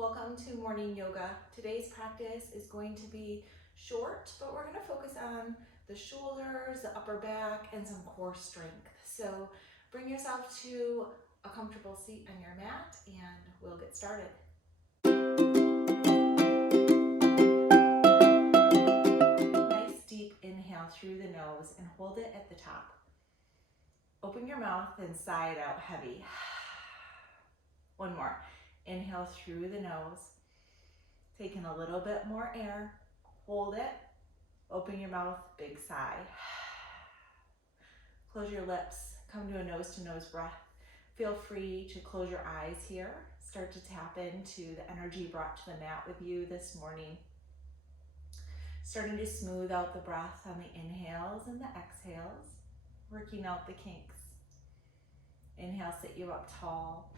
Welcome to morning yoga. Today's practice is going to be short, but we're going to focus on the shoulders, the upper back, and some core strength. So bring yourself to a comfortable seat on your mat and we'll get started. Nice deep inhale through the nose and hold it at the top. Open your mouth and sigh it out heavy. One more. Inhale through the nose. Take in a little bit more air. Hold it. Open your mouth, big sigh. Close your lips. Come to a nose-to-nose breath. Feel free to close your eyes here. Start to tap into the energy brought to the mat with you this morning. Starting to smooth out the breath on the inhales and the exhales. Working out the kinks. Inhale, sit you up tall.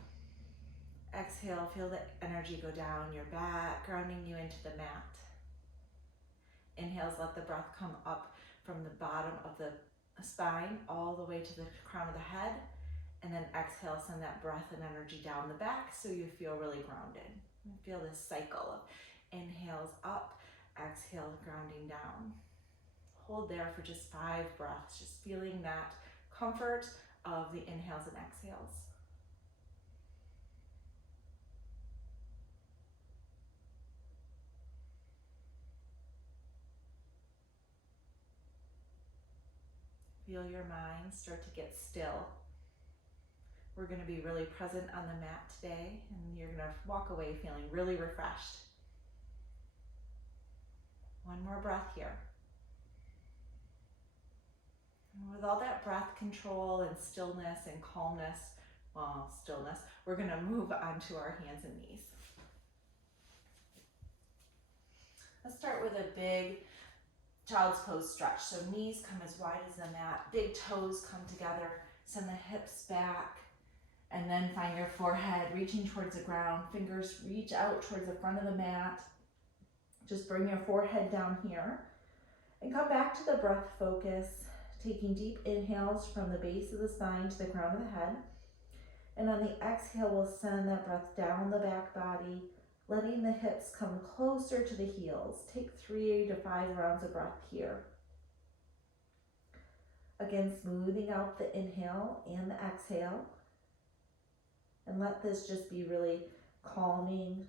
Exhale, feel the energy go down your back, grounding you into the mat. Inhales, let the breath come up from the bottom of the spine all the way to the crown of the head. And then exhale, send that breath and energy down the back so you feel really grounded. Feel this cycle of inhales up, exhale, grounding down. Hold there for just 5 breaths, just feeling that comfort of the inhales and exhales. Feel your mind start to get still. We're going to be really present on the mat today, and you're going to walk away feeling really refreshed. One more breath here. And with all that breath control and stillness and calmness, we're going to move on to our hands and knees. Let's start with a big child's pose stretch. So knees come as wide as the mat, big toes come together, send the hips back, and then find your forehead reaching towards the ground. Fingers reach out towards the front of the mat. Just bring your forehead down here and come back to the breath focus, taking deep inhales from the base of the spine to the crown of the head. And on the exhale, we'll send that breath down the back body, letting the hips come closer to the heels. Take 3 to 5 rounds of breath here. Again, smoothing out the inhale and the exhale. And let this just be really calming.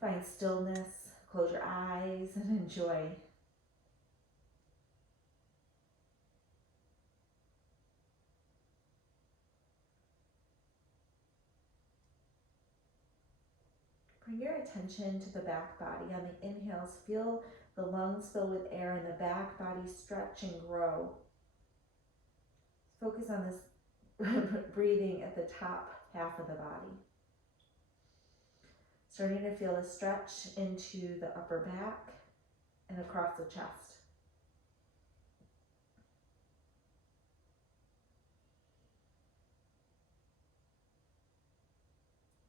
Find stillness, close your eyes, and enjoy. Bring your attention to the back body. On the inhales, feel the lungs fill with air and the back body stretch and grow. Focus on this breathing at the top half of the body. Starting to feel a stretch into the upper back and across the chest.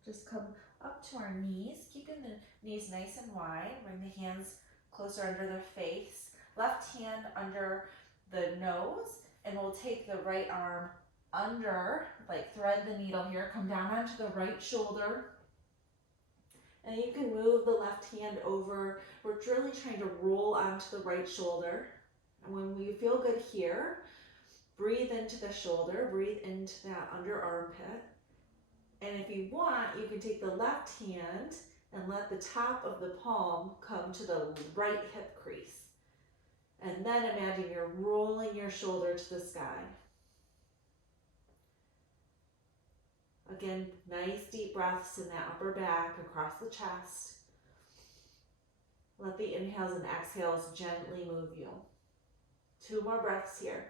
Just come up to our knees, keeping the knees nice and wide. Bring the hands closer under the face. Left hand under the nose, and we'll take the right arm under, like thread the needle here, come down onto the right shoulder. And you can move the left hand over. We're really trying to roll onto the right shoulder. And when we feel good here, breathe into the shoulder, breathe into that under armpit. And if you want, you can take the left hand and let the top of the palm come to the right hip crease. And then imagine you're rolling your shoulder to the sky. Again, nice deep breaths in that upper back, across the chest. Let the inhales and exhales gently move you. 2 more breaths here.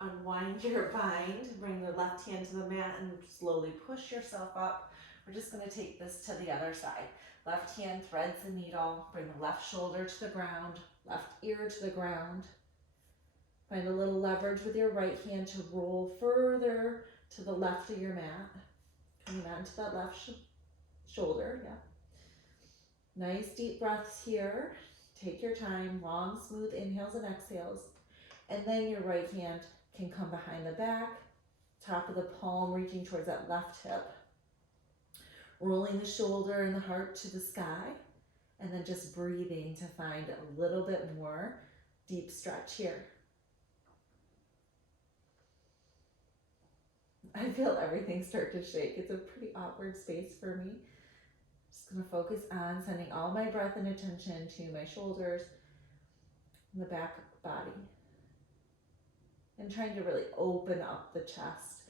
Unwind your bind, bring the left hand to the mat and slowly push yourself up. We're just going to take this to the other side. Left hand threads the needle, bring the left shoulder to the ground, left ear to the ground. Find a little leverage with your right hand to roll further to the left of your mat. Coming onto that left shoulder, yeah. Nice deep breaths here. Take your time, long, smooth inhales and exhales. And then your right hand can come behind the back, top of the palm reaching towards that left hip. Rolling the shoulder and the heart to the sky, and then just breathing to find a little bit more deep stretch here. I feel everything start to shake. It's a pretty awkward space for me. Just gonna focus on sending all my breath and attention to my shoulders and the back body. And trying to really open up the chest.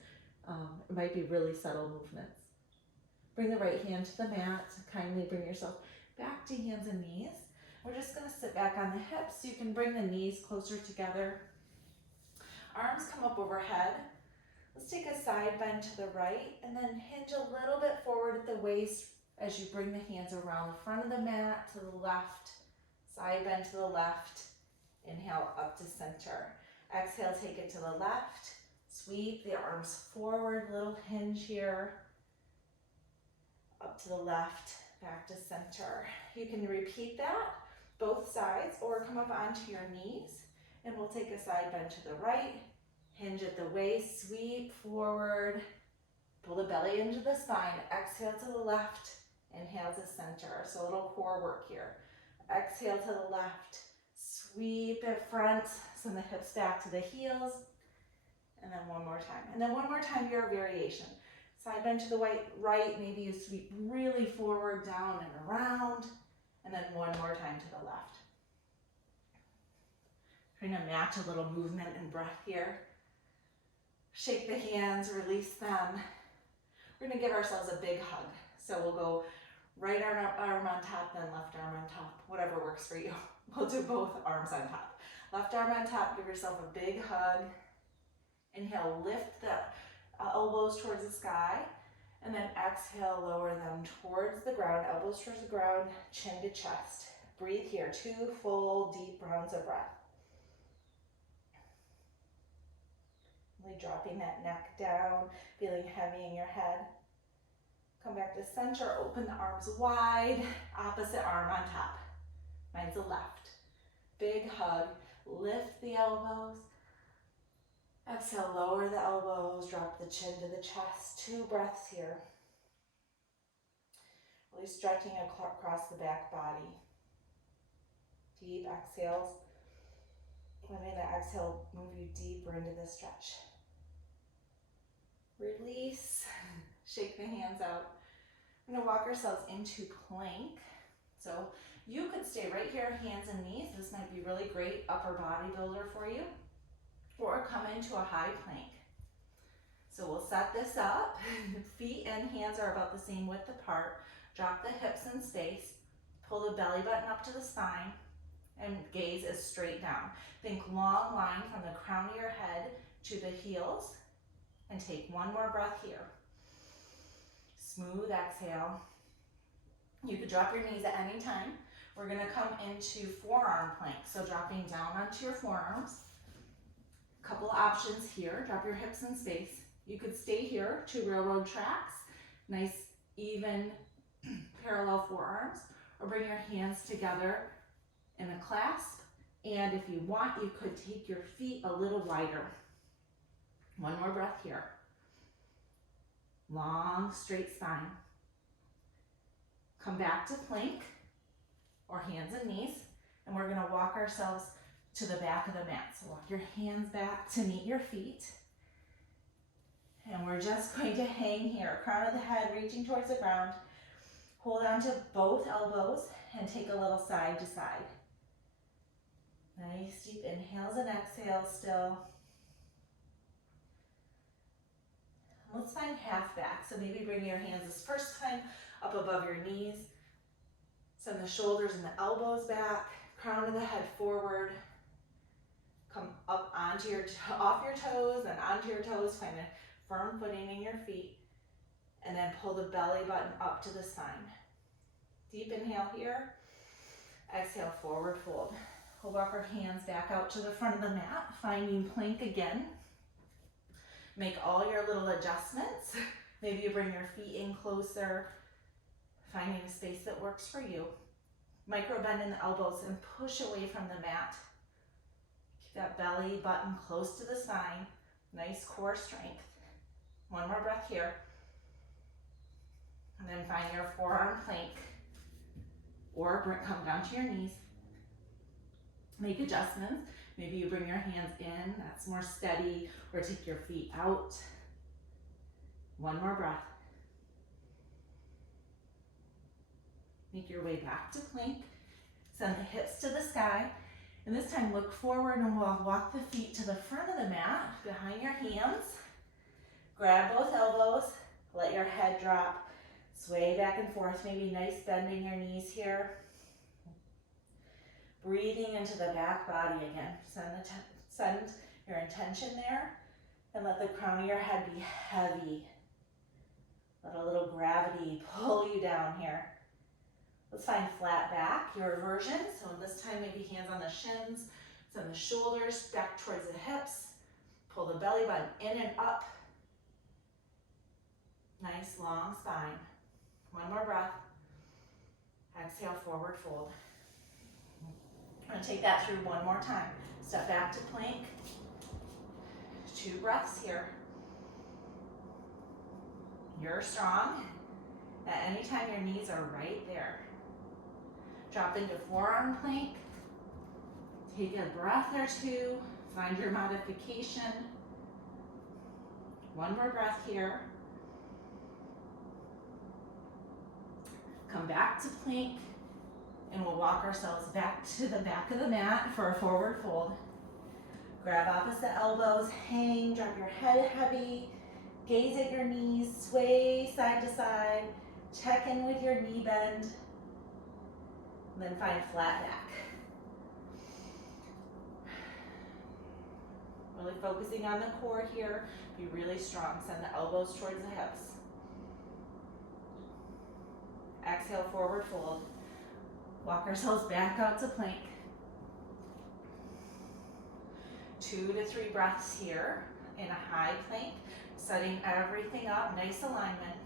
It might be really subtle movements. Bring the right hand to the mat. Kindly bring yourself back to hands and knees. We're just gonna sit back on the hips so you can bring the knees closer together. Arms come up overhead. Let's take a side bend to the right and then hinge a little bit forward at the waist as you bring the hands around the front of the mat to the left. Side bend to the left. Inhale up to center. Exhale, take it to the left. Sweep the arms forward, little hinge here. Up to the left, back to center. You can repeat that, both sides, or come up onto your knees. And we'll take a side bend to the right. Hinge at the waist, sweep forward. Pull the belly into the spine. Exhale to the left. Inhale to center. So a little core work here. Exhale to the left. Sweep at front. Send the hips back to the heels. And then one more time. And then one more time, your variation. Side bend to the right. Maybe you sweep really forward, down, and around. And then one more time to the left. Trying to match a little movement and breath here. Shake the hands, release them. We're gonna give ourselves a big hug. So we'll go right arm on top, then left arm on top, whatever works for you. We'll do both arms on top. Left arm on top, give yourself a big hug. Inhale, lift the elbows towards the sky. And then exhale, lower them towards the ground, elbows towards the ground, chin to chest. Breathe here, 2 full deep rounds of breath. Really dropping that neck down, feeling heavy in your head. Come back to center, open the arms wide, opposite arm on top. Mine's the left. Big hug, lift the elbows. Exhale, lower the elbows, drop the chin to the chest. 2 breaths here. Really stretching across the back body. Deep exhales. Letting the exhale move you deeper into the stretch. Release, shake the hands out. We're gonna walk ourselves into plank. So you could stay right here, hands and knees. This might be really great upper body builder for you. Or come into a high plank. So we'll set this up. Feet and hands are about the same width apart. Drop the hips in space. Pull the belly button up to the spine. And gaze is straight down. Think long line from the crown of your head to the heels. And take one more breath here. Smooth exhale. You could drop your knees at any time. We're gonna come into forearm plank. So dropping down onto your forearms. Couple of options here. Drop your hips in space. You could stay here, 2 railroad tracks. Nice, even, parallel forearms. Or bring your hands together in a clasp. And if you want, you could take your feet a little wider. One more breath here. Long, straight spine. Come back to plank or hands and knees. And we're gonna walk ourselves to the back of the mat. So walk your hands back to meet your feet. And we're just going to hang here. Crown of the head reaching towards the ground. Hold on to both elbows and take a little side to side. Nice deep inhales and exhales still. Let's find half back. So maybe bring your hands this first time up above your knees. Send the shoulders and the elbows back. Crown of the head forward. Come up onto off your toes and onto your toes. Find a firm footing in your feet. And then pull the belly button up to the spine. Deep inhale here. Exhale, forward fold. We'll walk our hands back out to the front of the mat, finding plank again. Make all your little adjustments. Maybe you bring your feet in closer, finding a space that works for you. Micro bend in the elbows and push away from the mat. That belly button close to the spine. Nice core strength. One more breath here. And then find your forearm plank. Or come down to your knees. Make adjustments. Maybe you bring your hands in, that's more steady, or take your feet out. One more breath. Make your way back to plank. Send the hips to the sky. And this time look forward and we'll walk the feet to the front of the mat, behind your hands. Grab both elbows, let your head drop. Sway back and forth, maybe nice bending your knees here. Breathing into the back body again. Send your intention there and let the crown of your head be heavy. Let a little gravity pull you down here. Let's find flat back, your version. So this time maybe hands on the shins, send the shoulders back towards the hips. Pull the belly button in and up. Nice long spine. One more breath. Exhale, forward fold. I'm going to take that through one more time. Step back to plank. 2 breaths here. You're strong. At any time, your knees are right there. Drop into forearm plank. Take a breath or 2. Find your modification. One more breath here. Come back to plank. And we'll walk ourselves back to the back of the mat for a forward fold. Grab opposite elbows, hang, drop your head heavy, gaze at your knees, sway side to side, check in with your knee bend, and then find flat back. Really focusing on the core here, be really strong. Send the elbows towards the hips. Exhale, forward fold. Walk ourselves back out to plank. 2 to 3 breaths here in a high plank, setting everything up, nice alignment.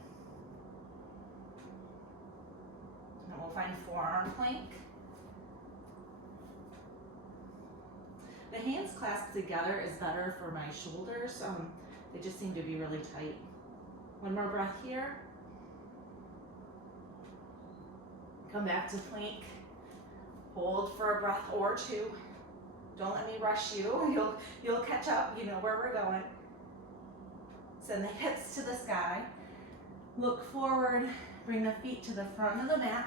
And we'll find forearm plank. The hands clasped together is better for my shoulders. They just seem to be really tight. One more breath here. Come back to plank. Hold for a breath or 2. Don't let me rush you. You'll catch up. You know where we're going. Send the hips to the sky. Look forward. Bring the feet to the front of the mat.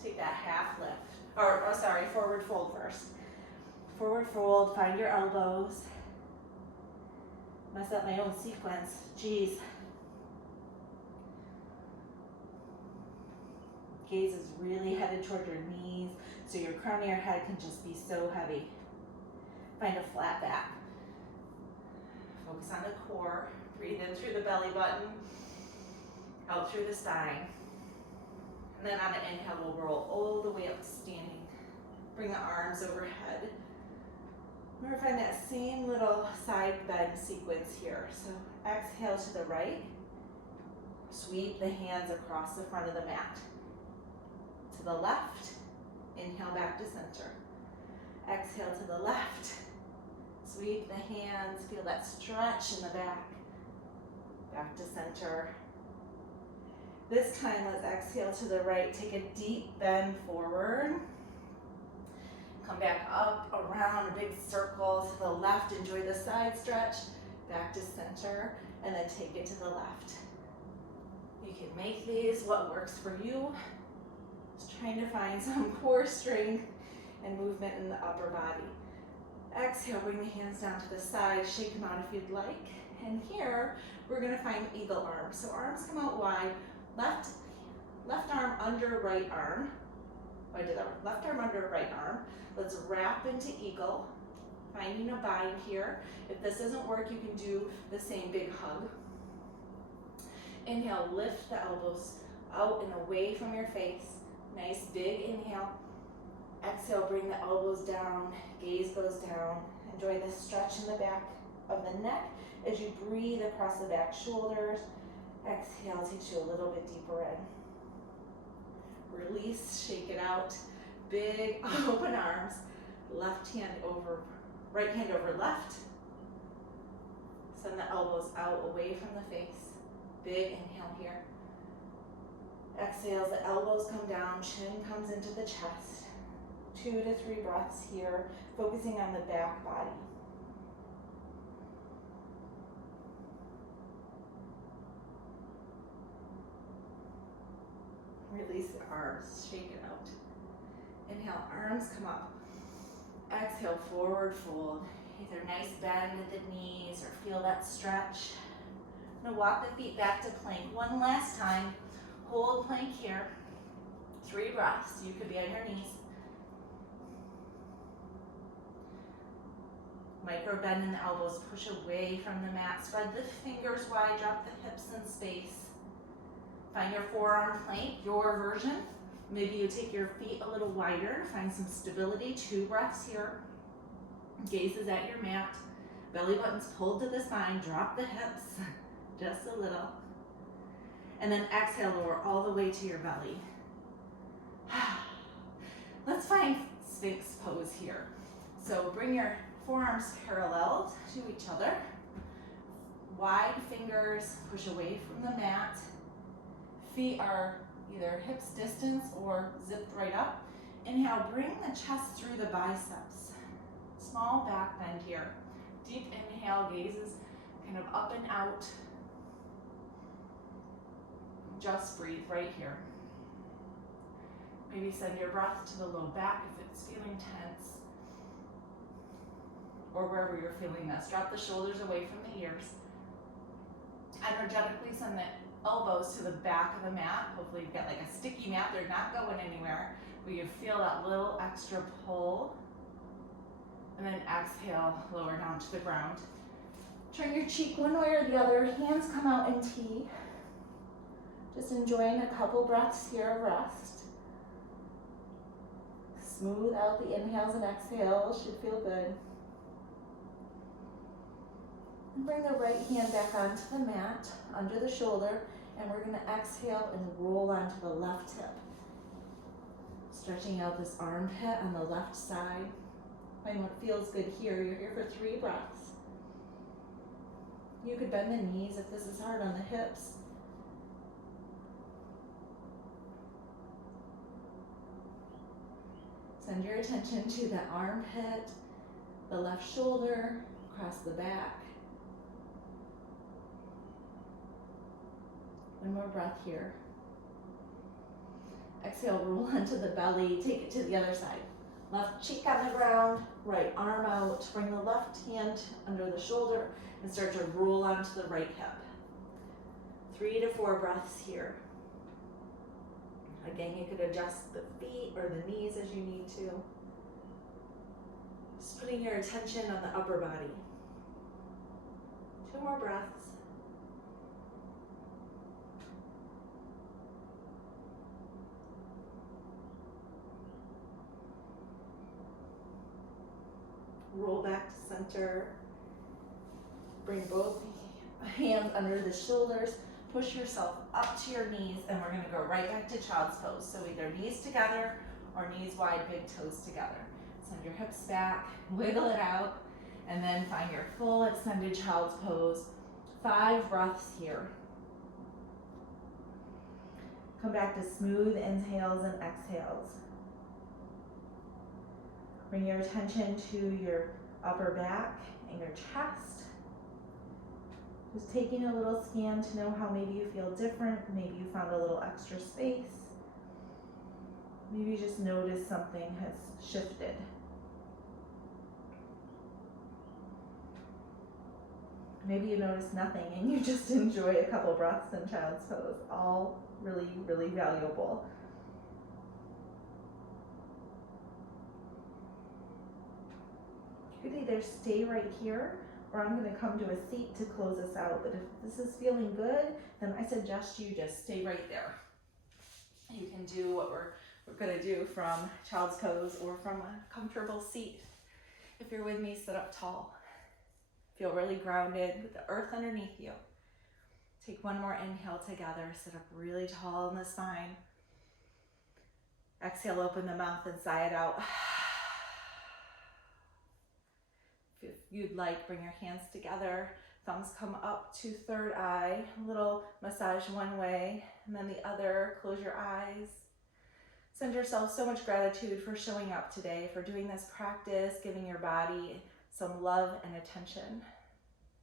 Take that half lift. Forward fold first. Forward fold. Find your elbows. Mess up my own sequence. Geez. Gaze is really headed toward your knees, so your crown of your head can just be so heavy. Find a flat back. Focus on the core. Breathe in through the belly button, out through the spine. And then on an inhale, we'll roll all the way up to standing. Bring the arms overhead. We're going to find that same little side bend sequence here. So exhale to the right. Sweep the hands across the front of the mat. To the left, inhale back to center. Exhale to the left, sweep the hands, feel that stretch in the back to center. This time, let's exhale to the right, take a deep bend forward. Come back up, around, a big circle to the left, enjoy the side stretch, back to center, and then take it to the left. You can make these what works for you. Just trying to find some core strength and movement in the upper body. Exhale, bring the hands down to the side, shake them out if you'd like. And here, we're gonna find eagle arms. So arms come out wide, left arm under right arm. I did that one. Left arm under right arm. Let's wrap into eagle, finding a bind here. If this doesn't work, you can do the same big hug. Inhale, lift the elbows out and away from your face. Nice big inhale. Exhale, bring the elbows down, gaze goes down. Enjoy the stretch in the back of the neck as you breathe across the back shoulders. Exhale, takes you a little bit deeper in. Release, shake it out. Big open arms. right hand over left. Send the elbows out away from the face. Big inhale here. Exhale, the elbows come down, chin comes into the chest. 2 to 3 breaths here, focusing on the back body. Release the arms, shake it out. Inhale, arms come up. Exhale, forward fold. Either nice bend at the knees or feel that stretch. Now walk the feet back to plank one last time. Hold plank here. 3 breaths. You could be on your knees. Micro bend in the elbows. Push away from the mat. Spread the fingers wide. Drop the hips in space. Find your forearm plank, your version. Maybe you take your feet a little wider. Find some stability. 2 breaths here. Gazes at your mat. Belly button's pulled to the spine. Drop the hips just a little. And then exhale, lower all the way to your belly. Let's find Sphinx pose here. So bring your forearms parallel to each other. Wide fingers, push away from the mat. Feet are either hips distance or zipped right up. Inhale, bring the chest through the biceps. Small back bend here. Deep inhale, gazes kind of up and out. Just breathe right here. Maybe send your breath to the low back if it's feeling tense. Or wherever you're feeling this. Drop the shoulders away from the ears. Energetically send the elbows to the back of the mat. Hopefully you've got like a sticky mat. They're not going anywhere. But you feel that little extra pull. And then exhale, lower down to the ground. Turn your cheek one way or the other. Hands come out in T. Just enjoying a couple breaths here of rest. Smooth out the inhales and exhales. Should feel good. And bring the right hand back onto the mat, under the shoulder, and we're going to exhale and roll onto the left hip. Stretching out this armpit on the left side. Find what feels good here. You're here for 3 breaths. You could bend the knees if this is hard on the hips. Send your attention to the armpit, the left shoulder, across the back. One more breath here. Exhale, roll onto the belly, take it to the other side. Left cheek on the ground, right arm out. Bring the left hand under the shoulder and start to roll onto the right hip. 3 to 4 breaths here. Again, you could adjust the feet or the knees as you need to. Just putting your attention on the upper body. 2 more breaths. Roll back to center. Bring both hands under the shoulders. Push yourself up to your knees, and we're going to go right back to child's pose. So either knees together or knees wide, big toes together. Send your hips back, wiggle it out, and then find your full extended child's pose. 5 breaths here. Come back to smooth inhales and exhales. Bring your attention to your upper back and your chest. Just taking a little scan to know how maybe you feel different. Maybe you found a little extra space. Maybe you just notice something has shifted. Maybe you notice nothing and you just enjoy a couple breaths in child's pose. All really, really valuable. You could either stay right here, or I'm going to come to a seat to close us out. But if this is feeling good, then I suggest you just stay right there. You can do what we're going to do from child's pose or from a comfortable seat. If you're with me, sit up tall. Feel really grounded with the earth underneath you. Take one more inhale together. Sit up really tall in the spine. Exhale, open the mouth and sigh it out. you'd like, bring your hands together. Thumbs come up to third eye, a little massage one way and then the other. Close your eyes. Send yourself so much gratitude for showing up today, for doing this practice, giving your body some love and attention.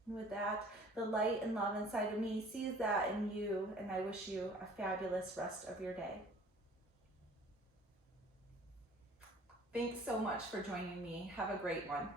And with that, the light and love inside of me sees that in you, and I wish you a fabulous rest of your day. Thanks so much for joining me. Have a great one.